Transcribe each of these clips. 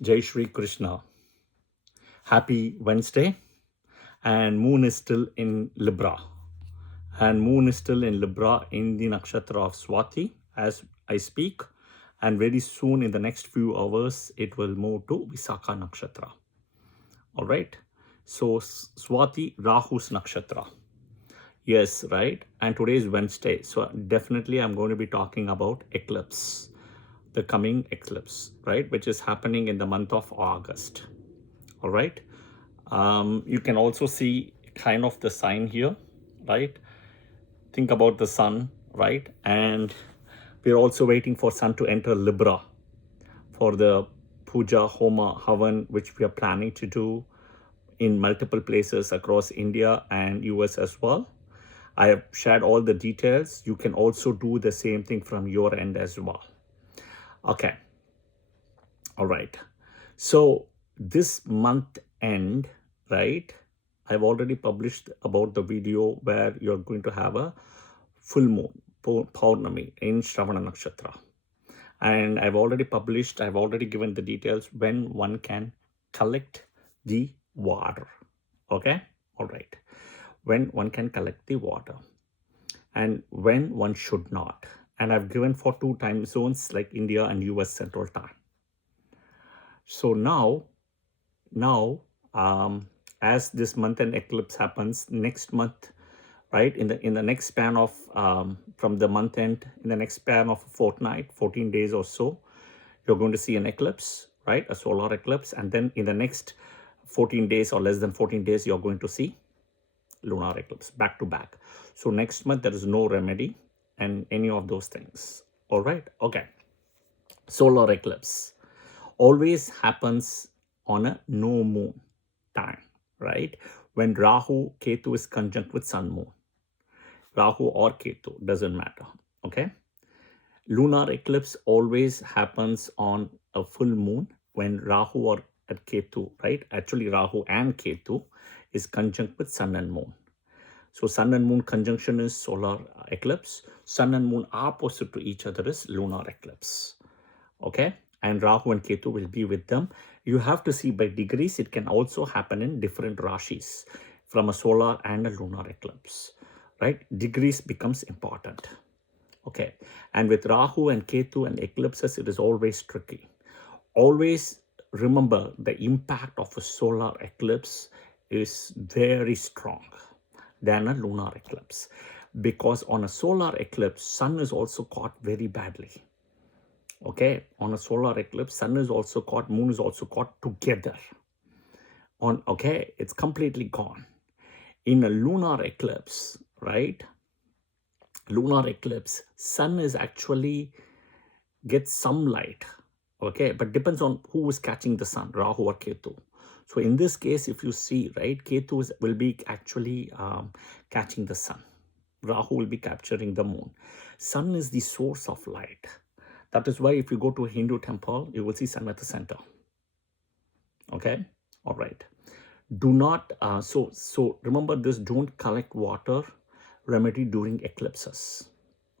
Jai Shri Krishna. Happy Wednesday. And moon is still in Libra. And moon is still in Libra in the nakshatra of Swati as I speak. And very soon in the next few hours, it will move to Visakha Nakshatra. All right. So Swati Rahu's Nakshatra. Yes, right. And today is Wednesday. So definitely I'm going to be talking about eclipse, the coming eclipse, right? Which is happening in the month of August. All right. You can also see kind of the sign here, right? Think about the sun, right? And we're also waiting for sun to enter Libra for the puja, homa, havan, which we are planning to do in multiple places across India and US as well. I have shared all the details. You can also do the same thing from your end as well. Okay. All right. So this month end, right? I've already published about the video where you're going to have a full moon, Paurnami in Shravana Nakshatra. And I've already published, I've already given the details when one can collect the water. Okay? All right. When one can collect the water and when one should not. And I've given for 2 time zones like India and US Central Time. So now, as this month end eclipse happens next month, right, in the next span of from the month end, in the next span of a fortnight, 14 days or so, you're going to see an eclipse, right, a solar eclipse. And then in the next 14 days or less than 14 days, you're going to see lunar eclipse back to back. So next month there is no remedy and any of those things. All right. Okay. Solar eclipse always happens on a no moon time, right? When Rahu Ketu is conjunct with sun moon. Rahu or Ketu, doesn't matter. Okay. Lunar eclipse always happens on a full moon when Rahu or Ketu, right? Actually, Rahu and Ketu is conjunct with sun and moon. So sun and moon conjunction is solar eclipse. Sun and moon opposite to each other is lunar eclipse. Okay. And Rahu and Ketu will be with them. You have to see by degrees. It can also happen in different rashis from a solar and a lunar eclipse, right? Degrees becomes important. Okay. And with Rahu and Ketu and eclipses, it is always tricky. Always remember the impact of a solar eclipse is very strong than a lunar eclipse, because on a solar eclipse, sun is also caught very badly. Okay, on a solar eclipse, sun is also caught, moon is also caught together. Okay, it's completely gone. In a lunar eclipse, right? Lunar eclipse, sun is actually gets some light. Okay, but depends on who is catching the sun, Rahu or Ketu. So in this case, if you see, right, Ketu will be actually catching the sun. Rahu will be capturing the moon. Sun is the source of light. That is why if you go to a Hindu temple, you will see sun at the center. Okay, all right. Do not, so remember this, don't collect water remedy during eclipses.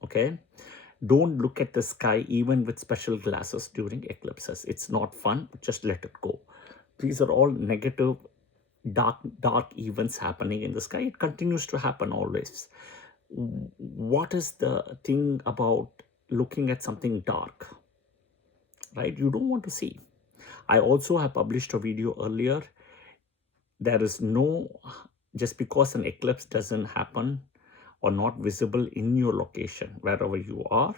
Okay, don't look at the sky even with special glasses during eclipses. It's not fun, just let it go. These are all negative, dark events happening in the sky. It continues to happen always. What is the thing about looking at something dark, right? You don't want to see. I also have published a video earlier. There is no, just because an eclipse doesn't happen or not visible in your location, wherever you are,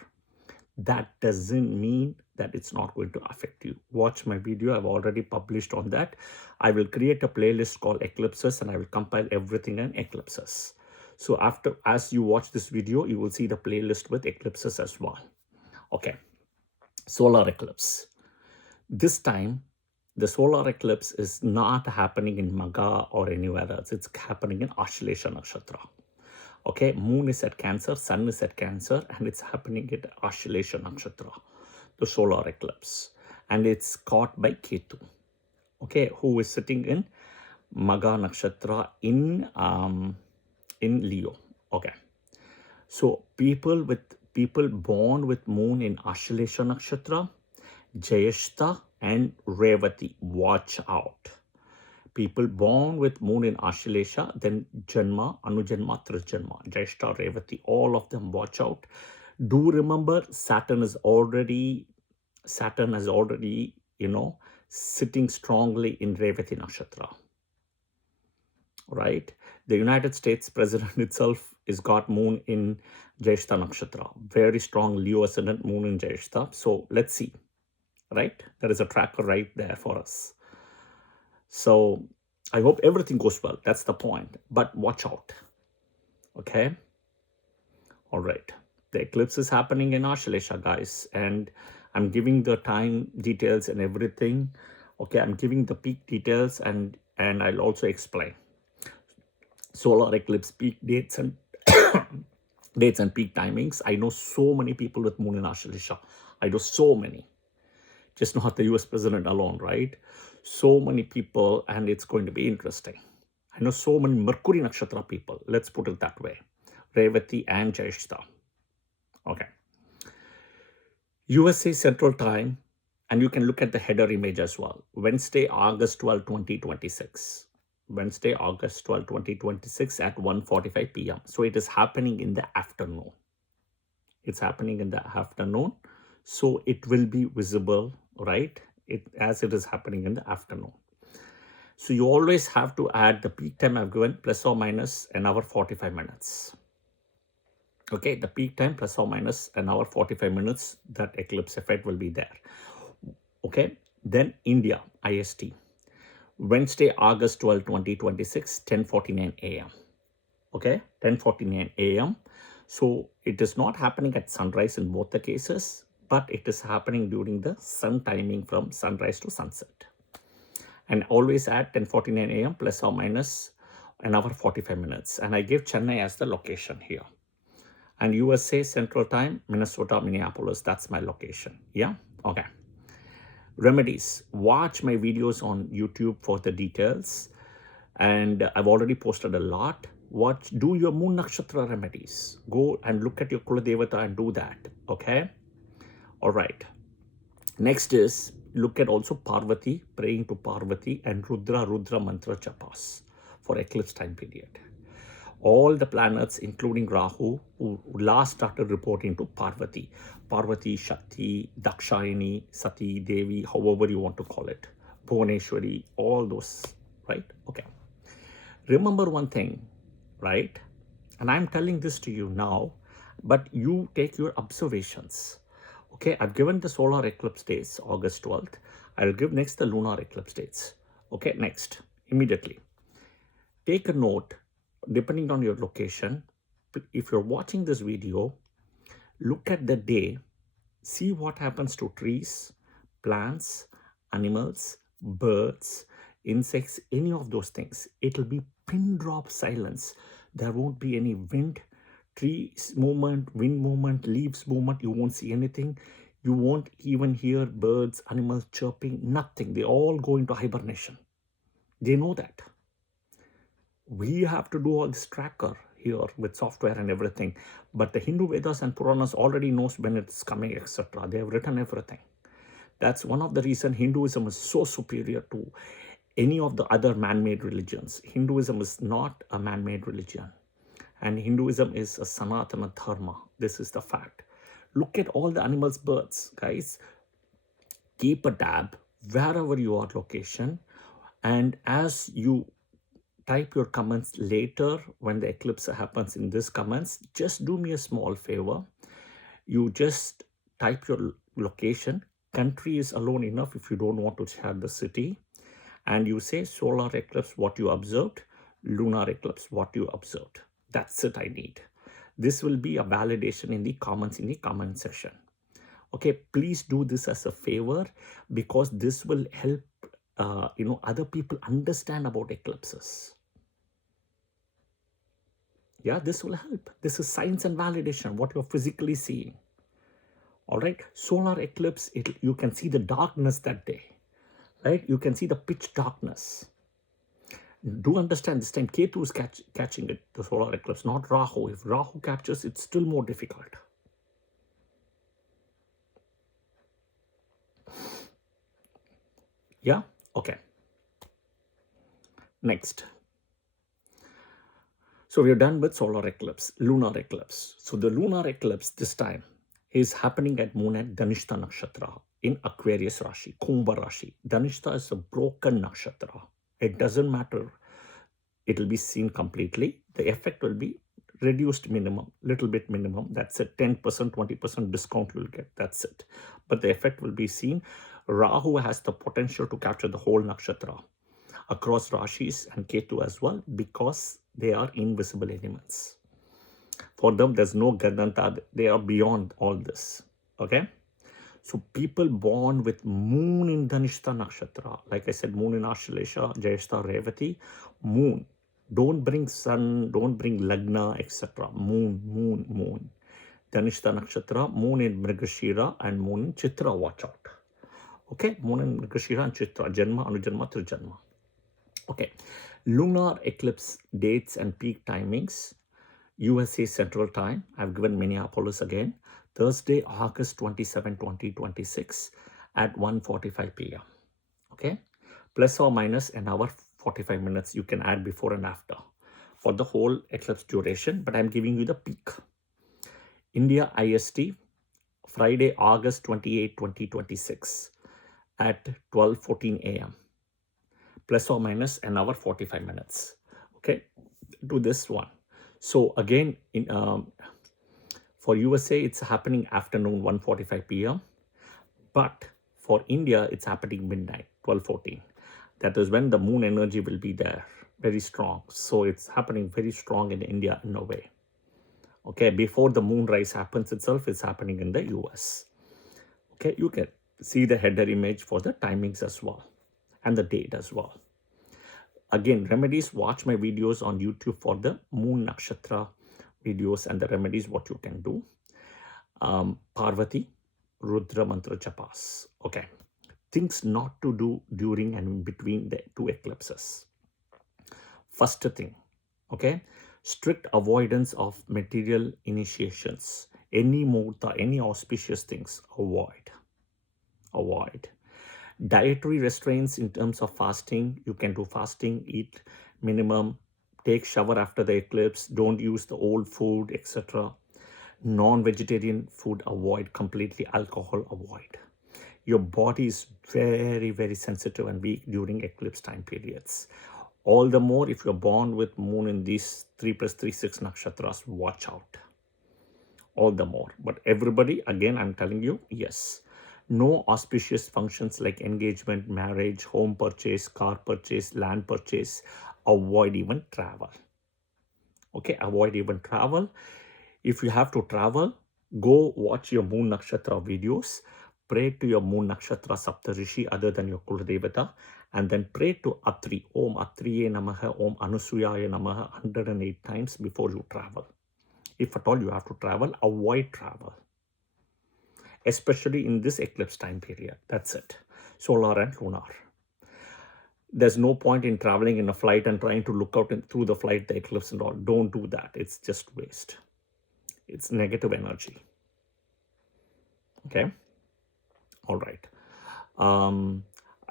that doesn't mean that it's not going to affect you. Watch my video. I've already published on that. I will create a playlist called eclipses and I will compile everything in eclipses. So as you watch this video, you will see the playlist with eclipses as well. Okay. Solar eclipse. This time, the solar eclipse is not happening in Magha or anywhere else. It's happening in Ashlesha Nakshatra. Okay, moon is at Cancer, sun is at Cancer, and it's happening at Ashlesha Nakshatra, the solar eclipse. And it's caught by Ketu, okay, who is sitting in Magha Nakshatra in Leo. Okay. So people born with moon in Ashlesha Nakshatra, Jyeshta, and Revati. Watch out. People born with moon in Ashlesha, then Janma, Anujanma, Trijanma, Jyeshta, Revati, all of them, watch out. Do remember Saturn has already, sitting strongly in Revati Nakshatra, right? The United States president itself is got moon in Jyeshta Nakshatra, very strong Leo ascendant moon in Jyeshta. So let's see, right? There is a tracker right there for us. So I hope everything goes well. That's the point. But watch out. Okay. All right. The eclipse is happening in Ashlesha, guys. And I'm giving the time details and everything. Okay. I'm giving the peak details and I'll also explain solar eclipse peak dates and dates and peak timings. I know so many people with moon in Ashlesha. I know so many. Just not the US president alone, right? So many people, and it's going to be interesting. I know so many Mercury Nakshatra people. Let's put it that way. Revati and Jyeshta. Okay. USA Central Time, and you can look at the header image as well. Wednesday, August 12, 2026. Wednesday, August 12, 2026 at 1:45 p.m. So it is happening in the afternoon. It's happening in the afternoon. So it will be visible, right? As it is happening in the afternoon. So you always have to add the peak time I've given plus or minus an hour 45 minutes. Okay, the peak time plus or minus an hour 45 minutes, that eclipse effect will be there. Okay, then India, IST. Wednesday, August 12, 2026, 10:49 a.m. Okay, 10:49 a.m. So it is not happening at sunrise in both the cases, but it is happening during the sun timing from sunrise to sunset. And always add 10:49 a.m. plus or minus an hour 45 minutes. And I give Chennai as the location here. And USA Central Time, Minnesota, Minneapolis, that's my location. Yeah, okay. Remedies, watch my videos on YouTube for the details. And I've already posted a lot. Do your moon nakshatra remedies. Go and look at your Kula Devata and do that. Okay. All right. Next is look at also Parvati, praying to Parvati, and Rudra mantra japas for eclipse time period. All the planets, including Rahu, who last started reporting to Parvati, Shakti, Dakshayani, Sati, Devi, however you want to call it, Bhuvaneshwari, all those, right? Okay. Remember one thing, right? And I'm telling this to you now, but you take your observations. Okay, I've given the solar eclipse dates, August 12th. I'll give next the lunar eclipse dates. Okay, next, immediately. Take a note, depending on your location. If you're watching this video, look at the day, see what happens to trees, plants, animals, birds, insects, any of those things. It'll be pin drop silence. There won't be any wind, trees movement, wind movement, leaves movement. You won't see anything. You won't even hear birds, animals chirping, nothing. They all go into hibernation. They know that. We have to do all this tracker here with software and everything. But the Hindu Vedas and Puranas already knows when it's coming, etc. They have written everything. That's one of the reasons Hinduism is so superior to any of the other man-made religions. Hinduism is not a man-made religion. And Hinduism is a Sanatana Dharma. This is the fact. Look at all the animals, birds, guys. Keep a tab wherever you are location. And as you type your comments later when the eclipse happens in this comments, just do me a small favor. You just type your location. Country is alone enough if you don't want to share the city. And you say solar eclipse, what you observed, lunar eclipse, what you observed. That's it I need. This will be a validation in the comments in the comment section. Okay, please do this as a favor because this will help other people understand about eclipses. Yeah, this will help. This is science and validation, what you're physically seeing. All right, solar eclipse, you can see the darkness that day, right? You can see the pitch darkness. Do understand this time Ketu is catching it, the solar eclipse, not Rahu. If Rahu captures, it's still more difficult. Yeah? Okay. Next. So we're done with solar eclipse, lunar eclipse. So the lunar eclipse this time is happening at moon at Dhanishta Nakshatra in Aquarius Rashi, Kumbha Rashi. Dhanishta is a broken nakshatra. It doesn't matter. It will be seen completely. The effect will be reduced minimum, little bit minimum. That's it. 10%, 20% discount you'll get. That's it. But the effect will be seen. Rahu has the potential to capture the whole nakshatra across Rashis and Ketu as well, because they are invisible elements. For them, there's no Gadanta. They are beyond all this. Okay? So people born with moon in Dhanishta Nakshatra, like I said, moon in Ashlesha, Jyeshta, Revati, moon. Don't bring sun, don't bring Lagna, etc. Moon, moon, moon. Dhanishta Nakshatra, moon in Mrigashira and moon in Chitra, watch out. Okay? Moon in Mrigashira and Chitra, Janma, Anujanma, Trijanma. Okay, lunar eclipse dates and peak timings. USA Central Time. I've given Minneapolis again. Thursday, August 27, 2026 at 1:45 p.m. Okay, plus or minus an hour 45 minutes. You can add before and after for the whole eclipse duration, but I'm giving you the peak. India IST, Friday, August 28, 2026 at 12:14 a.m. plus or minus an hour 45 minutes. Okay, to this one. So again, for USA, it's happening afternoon 1:45 p.m. But for India, it's happening midnight 12:14. That is when the moon energy will be there, very strong. So it's happening very strong in India in a way. Okay, before the moon rise happens itself, it's happening in the US. Okay, you can see the header image for the timings as well and the date as well. Again, remedies, watch my videos on YouTube for the moon nakshatra videos and the remedies, what you can do. Parvati, Rudra mantra japas. Okay. Things not to do during and in between the two eclipses. First thing, okay, strict avoidance of material initiations. Any murta, any auspicious things, avoid. Avoid. Dietary restraints in terms of fasting. You can do fasting, eat minimum, take shower after the eclipse, don't use the old food, etc. Non-vegetarian food, avoid completely. Alcohol, avoid. Your body is very, very sensitive and weak during eclipse time periods. All the more if you're born with moon in these 3 plus 3, 6 nakshatras, watch out. All the more. But everybody, again, I'm telling you, yes. No auspicious functions like engagement, marriage, home purchase, car purchase, land purchase. Avoid even travel. Okay, avoid even travel. If you have to travel, go watch your moon nakshatra videos. Pray to your moon nakshatra saptarishi other than your kuladevata, and then pray to Atri. Om Atriye Namaha, Om Anusuyaya Namaha 108 times before you travel. If at all you have to travel, avoid travel, especially in this eclipse time period. That's it. Solar and lunar. There's no point in traveling in a flight and trying to look out through the flight, the eclipse and all. Don't do that. It's just waste. It's negative energy. Okay. All right.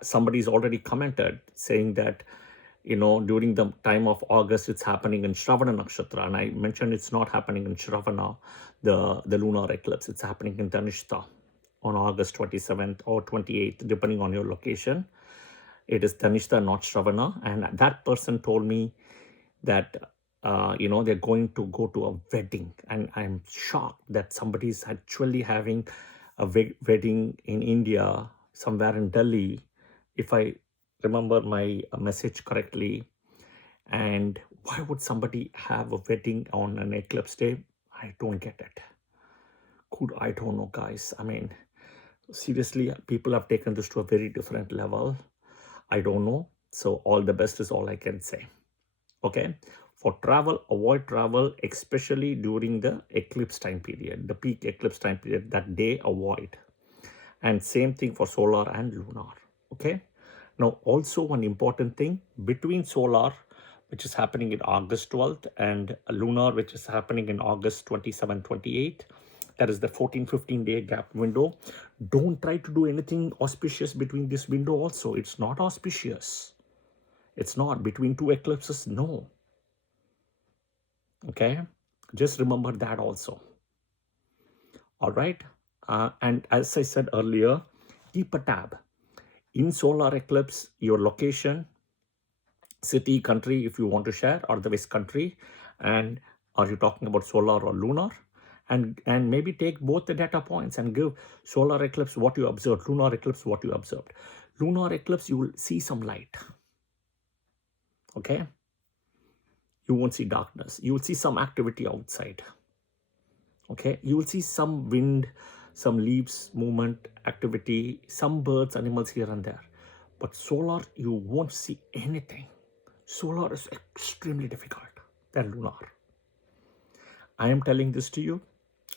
Somebody's already commented saying that, during the time of August, it's happening in Shravana Nakshatra. And I mentioned it's not happening in Shravana, the lunar eclipse. It's happening in Dhanishta on August 27th or 28th, depending on your location. It is Dhanishta, not Shravana. And that person told me that, they're going to go to a wedding. And I'm shocked that somebody is actually having a wedding in India, somewhere in Delhi, if I remember my message correctly. And why would somebody have a wedding on an eclipse day? I don't get it. I don't know, guys. I mean, seriously, people have taken this to a very different level. I don't know. So all the best is all I can say. Okay. For travel, avoid travel, especially during the eclipse time period, the peak eclipse time period. That day, avoid. And same thing for solar and lunar. Okay. Now, also one important thing, between solar, which is happening in August 12th, and lunar, which is happening in August 27, 28, That is the 14-15 day gap window. Don't try to do anything auspicious between this window also. It's not auspicious. It's not. Between two eclipses, no. Okay? Just remember that also. All right? And as I said earlier, keep a tab. In solar eclipse, your location, city, country, if you want to share, or the West country, and are you talking about solar or lunar? And maybe take both the data points and give solar eclipse what you observed, lunar eclipse what you observed. Lunar eclipse, you will see some light. Okay? You won't see darkness. You will see some activity outside. Okay? You will see some wind, some leaves, movement, activity, some birds, animals here and there. But solar, you won't see anything. Solar is extremely difficult than lunar. I am telling this to you.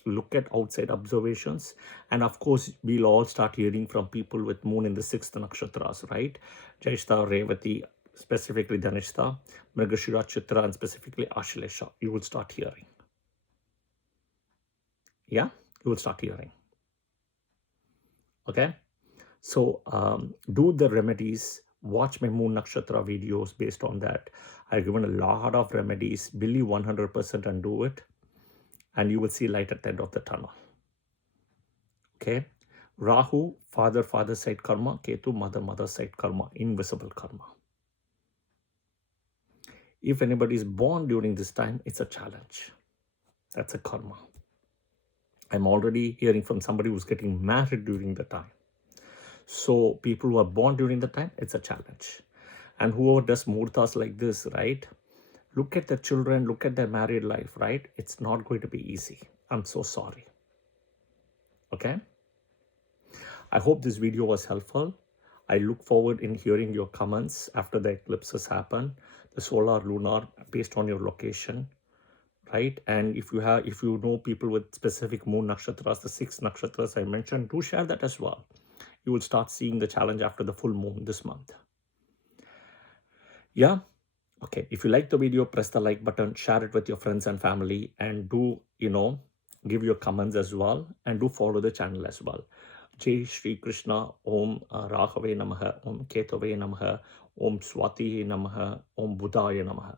Look at outside observations. And of course, we'll all start hearing from people with moon in the 6th nakshatras, right? Jyeshta, Revati, specifically Dhanishta, Mrigashira, Chitra, and specifically Ashlesha. You will start hearing. Yeah, you will start hearing. Okay? So do the remedies. Watch my moon nakshatra videos based on that. I've given a lot of remedies. Believe 100% and do it. And you will see light at the end of the tunnel. Okay? Rahu, father side karma. Ketu, mother side karma. Invisible karma. If anybody is born during this time, it's a challenge. That's a karma. I'm already hearing from somebody who's getting married during the time. So people who are born during the time, it's a challenge. And whoever does muhurtas like this, right? Look at their children, look at their married life, right? It's not going to be easy. I'm so sorry. Okay? I hope this video was helpful. I look forward in hearing your comments after the eclipses happen, the solar, lunar, based on your location, right? And if you know people with specific moon nakshatras, the 6 nakshatras I mentioned, do share that as well. You will start seeing the challenge after the full moon this month. Yeah? Okay. If you like the video, press the like button, share it with your friends and family, and do, give your comments as well, and do follow the channel as well. Jai Shri Krishna, Om Raghave Namaha, Om Ketave Namaha, Om Swati Namaha, Om Buddhaya Namaha.